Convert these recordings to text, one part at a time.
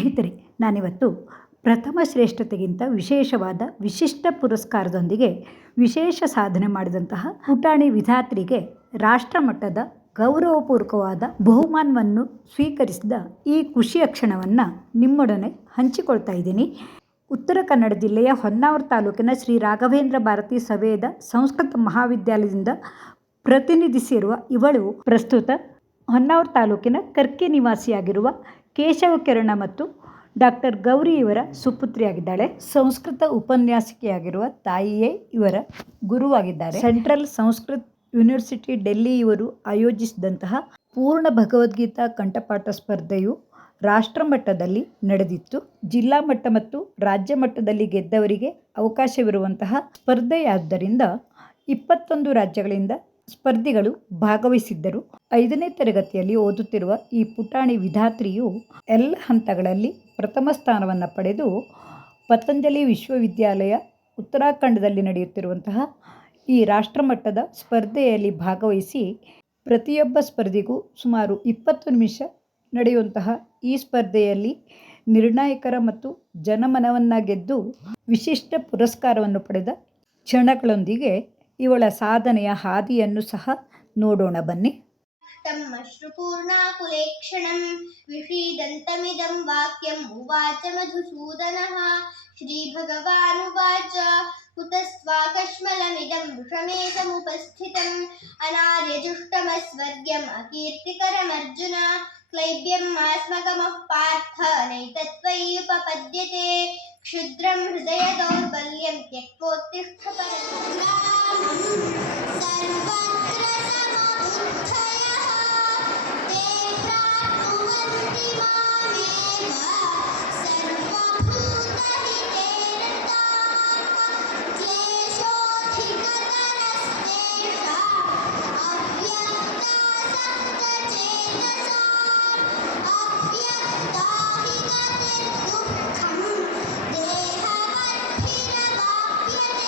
ಸ್ನೇಹಿತರೆ, ನಾನಿವತ್ತು ಪ್ರಥಮ ಶ್ರೇಷ್ಠತೆಗಿಂತ ವಿಶೇಷವಾದ ವಿಶಿಷ್ಟ ಪುರಸ್ಕಾರದೊಂದಿಗೆ ವಿಶೇಷ ಸಾಧನೆ ಮಾಡಿದಂತಹ ಪುಟಾಣಿ ವಿಧಾತ್ರಿಗೆ ರಾಷ್ಟ್ರಮಟ್ಟದ ಗೌರವಪೂರ್ವಕವಾದ ಬಹುಮಾನವನ್ನು ಸ್ವೀಕರಿಸಿದ ಈ ಖುಷಿಯ ಕ್ಷಣವನ್ನು ನಿಮ್ಮೊಡನೆ ಹಂಚಿಕೊಳ್ತಾ ಇದ್ದೀನಿ. ಉತ್ತರ ಕನ್ನಡ ಜಿಲ್ಲೆಯ ಹೊನ್ನಾವರ ತಾಲೂಕಿನ ಶ್ರೀ ರಾಘವೇಂದ್ರ ಭಾರತಿ ಸವೇದ ಸಂಸ್ಕೃತ ಮಹಾವಿದ್ಯಾಲಯದಿಂದ ಪ್ರತಿನಿಧಿಸಿರುವ ಇವಳು ಪ್ರಸ್ತುತ ಹೊನ್ನಾವರ ತಾಲೂಕಿನ ಕರ್ಕಿ ನಿವಾಸಿಯಾಗಿರುವ ಕೇಶವ ಕಿರಣ ಮತ್ತು ಡಾಕ್ಟರ್ ಗೌರಿ ಇವರ ಸುಪುತ್ರಿಯಾಗಿದ್ದಾಳೆ. ಸಂಸ್ಕೃತ ಉಪನ್ಯಾಸಕಿಯಾಗಿರುವ ತಾಯಿಯೇ ಇವರ ಗುರುವಾಗಿದ್ದಾರೆ. ಸೆಂಟ್ರಲ್ ಸಂಸ್ಕೃತ್ ಯೂನಿವರ್ಸಿಟಿ ಡೆಲ್ಲಿ ಇವರು ಆಯೋಜಿಸಿದಂತಹ ಪೂರ್ಣ ಭಗವದ್ಗೀತಾ ಕಂಠಪಾಠ ಸ್ಪರ್ಧೆಯು ರಾಷ್ಟ್ರಮಟ್ಟದಲ್ಲಿ ನಡೆದಿತ್ತು. ಜಿಲ್ಲಾ ಮಟ್ಟ ಮತ್ತು ರಾಜ್ಯ ಮಟ್ಟದಲ್ಲಿ ಗೆದ್ದವರಿಗೆ ಅವಕಾಶವಿರುವಂತಹ ಸ್ಪರ್ಧೆಯಾದ್ದರಿಂದ 21 ರಾಜ್ಯಗಳಿಂದ ಸ್ಪರ್ಧಿಗಳು ಭಾಗವಹಿಸಿದ್ದರು. 5ನೇ ತರಗತಿಯಲ್ಲಿ ಓದುತ್ತಿರುವ ಈ ಪುಟಾಣಿ ವಿಧಾತ್ರಿಯು ಎಲ್ಲ ಹಂತಗಳಲ್ಲಿ ಪ್ರಥಮ ಸ್ಥಾನವನ್ನು ಪಡೆದು ಪತಂಜಲಿ ವಿಶ್ವವಿದ್ಯಾಲಯ ಉತ್ತರಾಖಂಡದಲ್ಲಿ ನಡೆಯುತ್ತಿರುವಂತಹ ಈ ರಾಷ್ಟ್ರಮಟ್ಟದ ಸ್ಪರ್ಧೆಯಲ್ಲಿ ಭಾಗವಹಿಸಿ ಪ್ರತಿಯೊಬ್ಬ ಸ್ಪರ್ಧಿಗೂ ಸುಮಾರು 20 ನಿಮಿಷ ನಡೆಯುವಂತಹ ಈ ಸ್ಪರ್ಧೆಯಲ್ಲಿ ನಿರ್ಣಾಯಕರ ಮತ್ತು ಜನಮನವನ್ನು ಗೆದ್ದು ವಿಶಿಷ್ಟ ಪುರಸ್ಕಾರವನ್ನು ಪಡೆದ ಕ್ಷಣಗಳೊಂದಿಗೆ ಇವಳ ಸಾಧನೆಯ ಹಾದಿಯನ್ನು ಸಹ ನೋಡೋಣ ಬನ್ನಿ. ತಮ್ಮಶ್ರುಪೂರ್ಣಾಕುಲೇಕ್ಷಣಂ ವಿಷೀದಂತಮಿದಂ ವಾಕ್ಯಂ ಉವಾಚ ಮಧುಸೂದನಃ ಶ್ರೀಭಗವಾನುವಾಚ ಕುತಸ್ತ್ವಾಕಶ್ಮಲಮಿದಂ ವಿಷಮೇ ಸಮುಪಸ್ಥಿತಂ ಅನಾರ್ಯಜುಷ್ಟಮಸ್ವರ್ಗ್ಯಂ ಅಕೀರ್ತಿಕರಮರ್ಜುನ ಕ್ಲೈಬ್ಯಂ ಆಸ್ಮಗಮಃ ಪಾರ್ಥ ನೈತತ್ವಯ್ಯುಪಪದ್ಯತೆ ಕ್ಷುದ್ರಂ ಹೃದಯ ದೌರ್ಬಲ್ಯಂ ತ್ಯಕ್ತೋತ್ತಿಷ್ಠ ಪರಮಾಂ ಸರ್ವತ್ರ ಸಮಬುದ್ಧಯಃ ತೇ ಪ್ರಾಪ್ನುವಂತಿ ಮಾಮೇವ ಸರ್ವಭೂತಹಿತೆ ರತಾಃ ಕ್ಲೇಶೋಧಿಕತರಸ್ತೇಷಾಂ ಅವ್ಯಕ್ತಾಸಕ್ತಚೇತಸಾಂ ಅವ್ಯಕ್ತಾ हि ಗತಿರ್ದುಃಖಂ ದೇಹವದ್ಭಿರವಾಪ್ಯತೆ.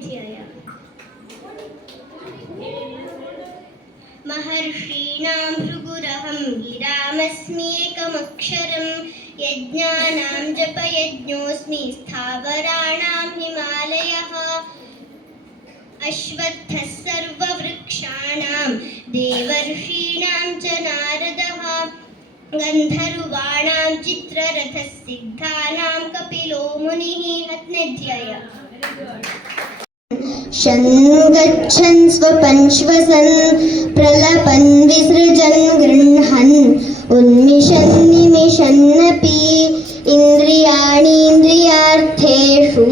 हत्नेध्याय महर्षीणां भृगुरहं गिरामस्मि एकमक्षरं यज्ञानां जपयज्ञोऽस्मि स्थावराणां हिमालयः अश्वत्थः सर्ववृक्षाणां देवर्षीणां च नारदः गन्धर्वाणां चित्ररथः सिद्धानां कपिलो मुनिः हत्नेध्याय शङ्गच्छन् स्वपन् श्वसन् प्रलपन् विसृजन् गृह्णन् उन्मिषन् निमिषन्नपि इन्द्रियाणीन्द्रियार्थेषु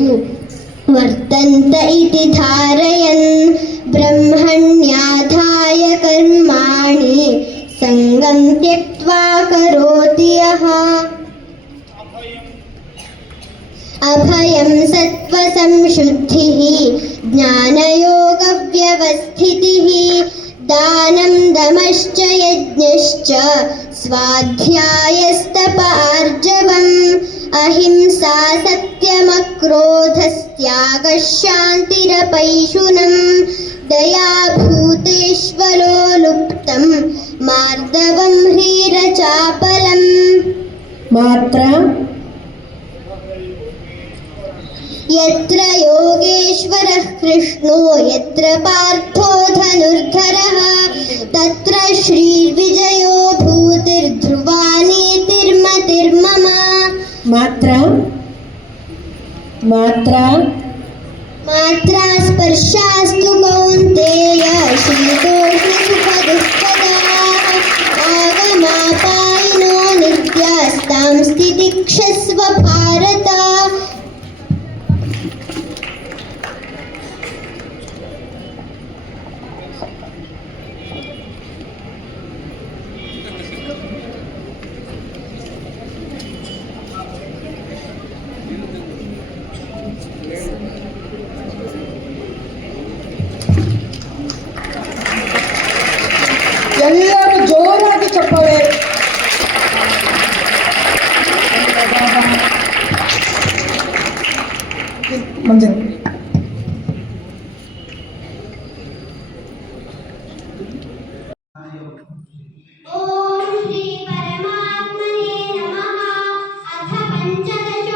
वर्तन्त इति धारयन् ब्रह्मण्याधाय कर्माणि सङ्गं त्यक्त्वा करोति यः अभयं सत्त्वसंशुद्धिः ज्ञानयोगव्यवस्थितिः दानं दमश्च यज्ञश्च स्वाध्यायस्तपार्जवम् अहिंसा सत्यमक्रोधस्त्यागः शान्तिरपैशुनम् दया भूतेष्वलो लुप्तं मार्दवं ह्रीरचापलम् मात्र यत्र योगेश्वरः कृष्णो यत्र पार्थो धनुर्धरः तत्र श्रीर्विजयो भूतिर्ध्रुवा नीतिर्मतिर्मम मात्र मात्रा स्पर्शास्तु कौन्तेय शीतोष्णसुखदुःखदाः आगमापायिनो नित्यास्तां स्थितिक्षस्व भारत ಎಲ್ಲರೂ ಜೋರಾಗಿ ಚಪ್ಪಾಳೆ. ಮಂಜು ॐ श्री परमात्मने नमः अथ पञ्चदशोऽध्यायः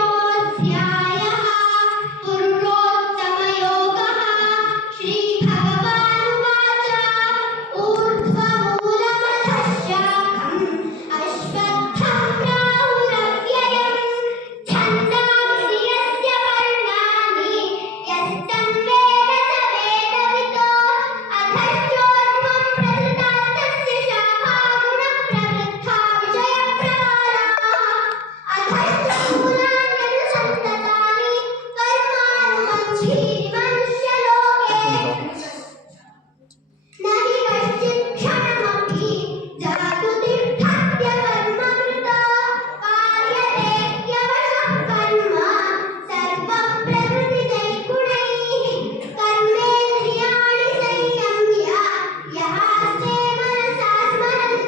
पुरुषोत्तमयोगः श्रीभगवानुवाच ऊर्ध्वमूलमधः शाखम् अश्वत्थं प्राहुरव्ययम् छन्दांसि यस्य पर्णानि यस्तं वेद स वेदवितो अधश्चोर्ध्वं प्रसृतास्तस्य शाखा गुणप्रवृद्धा विजयप्रवालाः अधश्च मूलान्यनुसन्ततानि कर्मानुमञ्जीति मनुष्यलोके न हि कश्चित् क्षणमपि जातु तिष्ठत्यकर्मकृता कार्यते ह्यवशः कर्म सर्वप्रकृतिजैर्गुणैः कर्मेन्द्रियाणि संयम्य यः आस्ते मनसा स्मरन्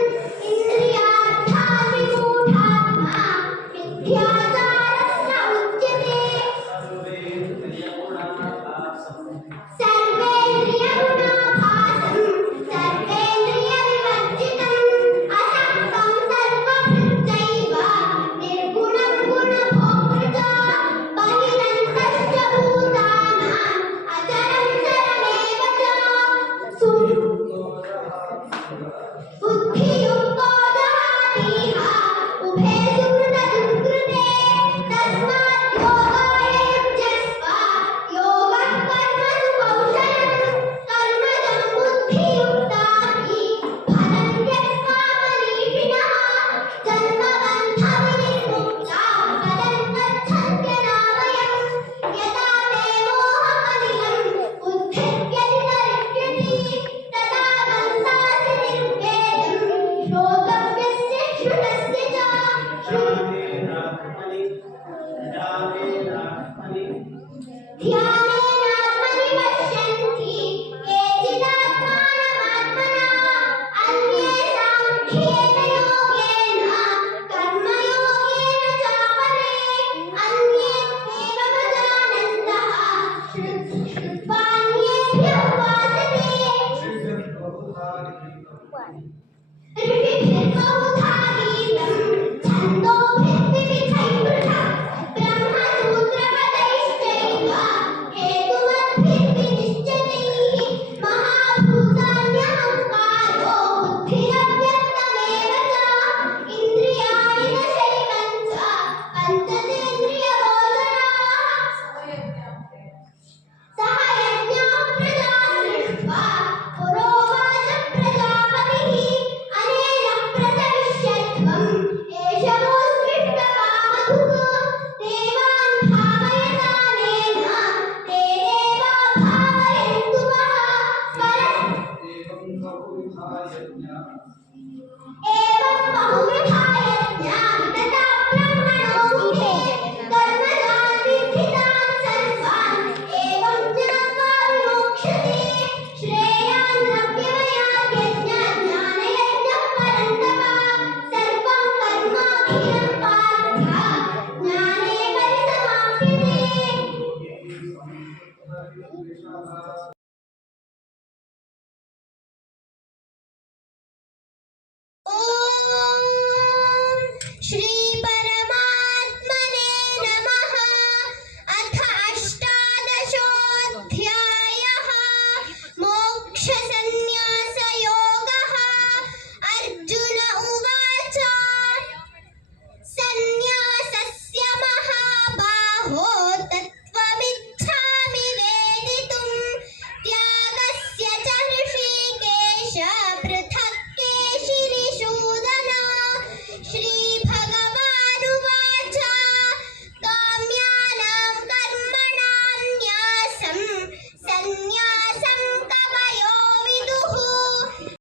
इन्द्रियार्थान्विमूढात्मा मिथ्याचारः स उच्यते सर्वेन्द्रियगुणाभासं सर्वेन्द्रियविवर्जितम् असक्तं सर्वभृत्यैव निर्गुणं गुणभोक्तृ बहिरन्तश्च भूतानाम् अचरं चरमेव च बुद्धियुक्तो जहातीह उभे सुकृतदुष्कृते तस्मात् योगाय युज्यस्व योगः कर्मसु Repeat